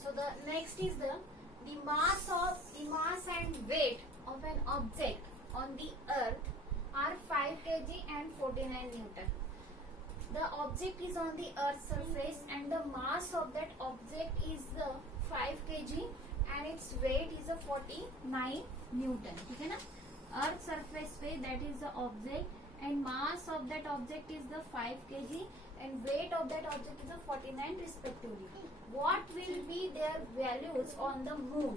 so the next is the mass and weight of an object on the earth are 5 kg and 49 Newton. The object is on the earth's surface and the mass of that object is the 5 kg and its weight is a 49 Newton. ठीक है ना, earth surface पे that is the object and mass of that object is the 5 kg and weight of that object is a 49 respectively. What will be their values on the moon?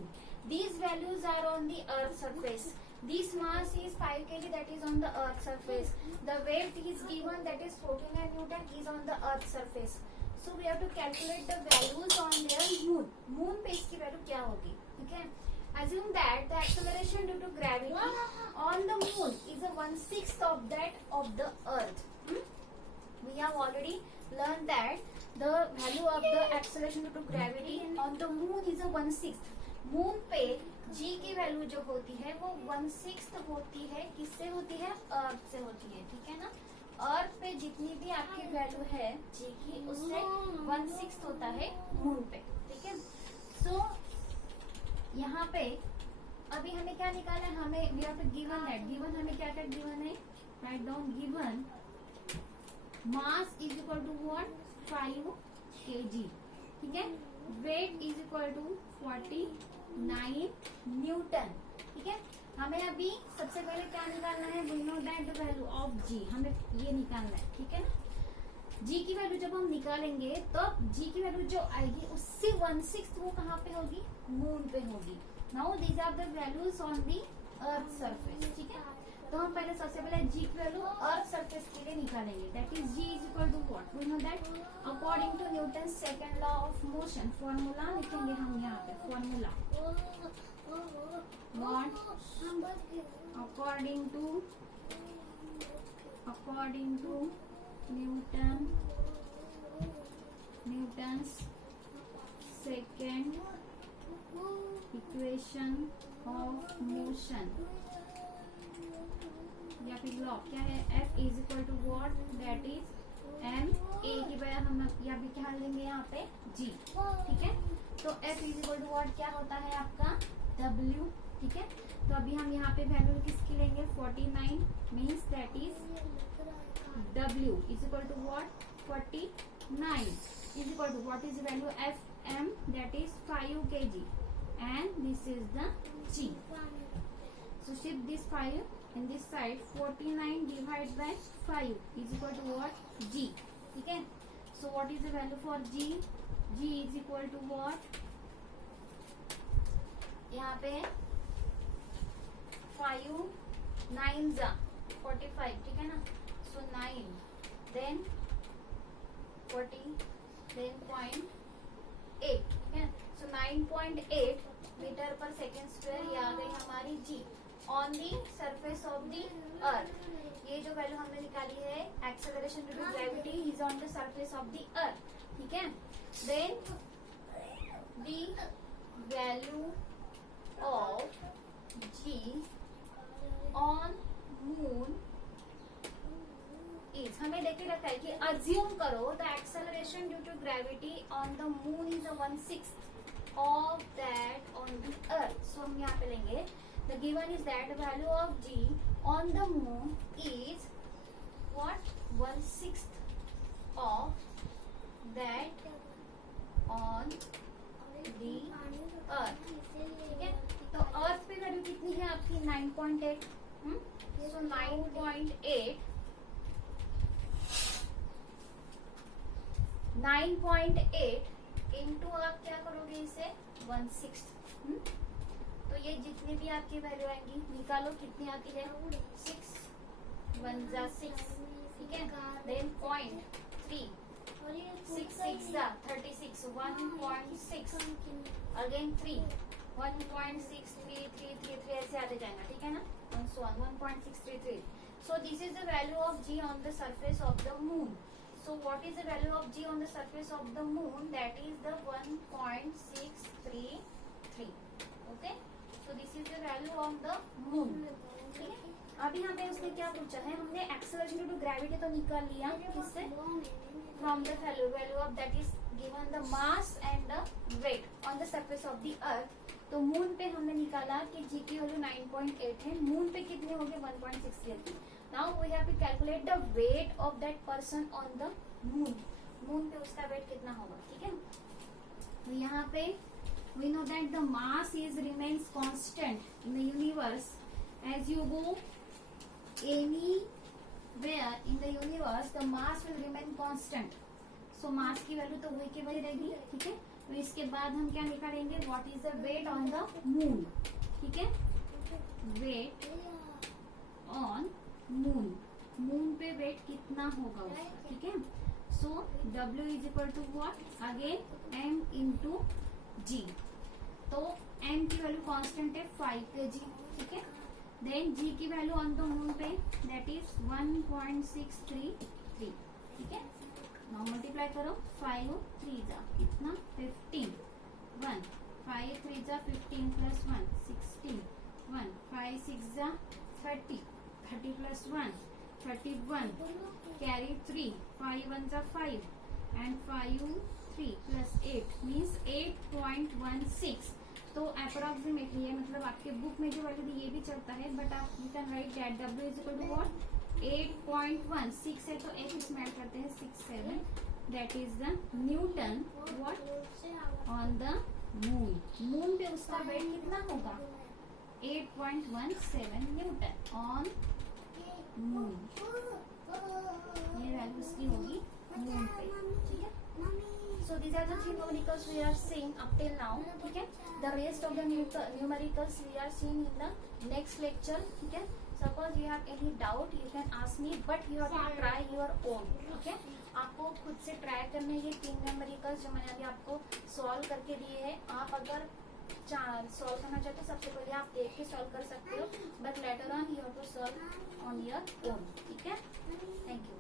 These values are on the earth surface. This mass is 5 kg that is on the earth surface. The weight is given that is 49 Newton is on the earth surface. So we have to calculate the values on their moon. Moon पे इसकी value क्या होगी? ठीक है. Assume that the acceleration due to gravity on the moon is a 1/6 of that of the earth. We have already learned that the value of the acceleration due to gravity on the moon is a 1/6. Moon पे g की value जो होती है वो 1/6 होती है. किससे होती है? अर्थ से होती है. ठीक है ना. अर्थ पे जितनी भी आपकी वैल्यू है g की उससे 1/6 होता है मून पे. ठीक है. सो यहाँ पे अभी हमें क्या निकालना है? हमें we have to given that. Given हमें क्या क्या गिवन है? Right down. Given mass is equal to what? 5 kg. ठीक है. Weight is equal to 49 newton. ठीक है. हमें अभी सबसे पहले क्या निकालना है? We know that the value of G. हमें ये निकालना है. ठीक है ना. जी की वैल्यू जब हम निकालेंगे तो जी की वैल्यू जो आएगी उससे 1/6 वो कहाँ पे होगी? मून पे होगी. Now these are the values on the earth surface. ठीक है. तो हम पहले सबसे पहले जी की वैल्यू अर्थ सरफेस के लिए निकालेंगे. That is g is equal to what? We know that according to Newton second law of motion. Formula लिखेंगे हम यहाँ पे. Formula what? According to Newton's second equation of motion या फिर लॉ क्या है? F is equal to what? That is m. a की बजाय हम या भी क्या लेंगे यहाँ पे? g. ठीक है. तो F is equal to what क्या होता है आपका? W. ठीक है. तो अभी हम यहाँ पे वैल्यू किसकी लेंगे? 49 means that is W is equal to what? 49 is equal to what is value? Fm that is 5 kg and this is the g. So shift this 5 in this side. 49 divided by 5 is equal to what? G. ठीक है. So what is the value for G? G is equal to what? यहाँ पे 5 9 जा 45. ठीक है ना. So 9 then 40 then 0.8. ठीक है. So 9.8 मीटर पर सेकेंड स्क्वायर. ये आ गई हमारी G on the surface of the earth. ये जो वैल्यू हमने निकाली है acceleration due to gravity is on the surface of the earth. ठीक है. Then the value of G on moon is. हमें देखे रखा है कि अज्यूम करो the acceleration due to gravity on the moon is 1/6 of that on the earth. So हम यहाँ पे लेंगे the given is that the value of G on the moon is what? 1/6 of that on the earth. ठीक है. तो अर्थ पे value कितनी है आपकी? 9.8. So 9.8 इंटू आप क्या करोगे इसे? 1/6. तो ये जितनी भी आपकी वैल्यू आएंगी निकालो कितनी आती है? 6 1 जा 6. ठीक है. देन 0.3 6 6 जा 36. 1.6 अगेन 3 1.6333 ऐसे आते जाएगा. ठीक है ना. 1.633. So this is the value of G on the surface of the moon. So what is the value of G on the surface of the moon? That is the 1.633. Okay. So this is the value of the moon. ठीक है. अभी यहाँ पे उसने क्या पूछा है? हमने एक्सेलरेशन ड्यू टू ग्रेविटी तो निकाल लिया. किससे? From the value of that is given the mass and the weight on the surface of the earth. तो मून पे हमने निकाला कि जी की वैल्यू 9.8 है, मून पे कितने हो गए 1.6। Now we have to calculate the weight of that person on the moon. Moon पे उसका वेट कितना होगा, ठीक है। तो यहाँ पे we know that the mass is remains constant in the universe as you go anywhere in the universe the mass will remain constant। so mass की वैल्यू तो वही की वही रहेगी, ठीक है। तो इसके बाद हम क्या निकालेंगे, what is the weight on the moon, ठीक है। वेट ऑन मून, मून पे वेट कितना होगा उसका, ठीक है। So W is equal to what, again M into G। तो M की वैल्यू कांस्टेंट है 5 kg, ठीक है। देन G की वैल्यू ऑन द मून पे दैट इज 1.633, ठीक है। नाउ मल्टीप्लाई करो, 5 3 जा कितना 15, 1 5 3 जा 15 प्लस 1 16, 1 5 6 जा 30, 30 प्लस 1 31, कैरी 3, 5 1 जा 5 एंड 5 3 प्लस 8 मीन्स 8.16। तो अप्रोक्सीमेटली है, मतलब आपके बुक में जो वैल्यू दी ये भी चलता है, बट आप you can write that W is equal to what 8.16 है, तो 8 इसमें ऐड करते हैं 6 7, that is the Newton what on the moon. Moon पे उसका वेट कितना होगा 8.17 न्यूटन ऑन मून। ये वैल्यू इसकी होगी मून पे, ठीक है। So these are the three numericals we are seeing up till now, ठीक है। The rest of the numericals we are seeing in the next lecture, ठीक है। Suppose you have any doubt you can ask me, but you have to try your own, okay। आपको खुद से try करने ये 3 numericals जो मैंने अभी आपको सॉल्व करके दिए हैं, आप अगर सॉल्व करना चाहते हो सबसे पहले आप देख के सॉल्व कर सकते हो, but later on you have to solve on your own, ठीक है। Thank you.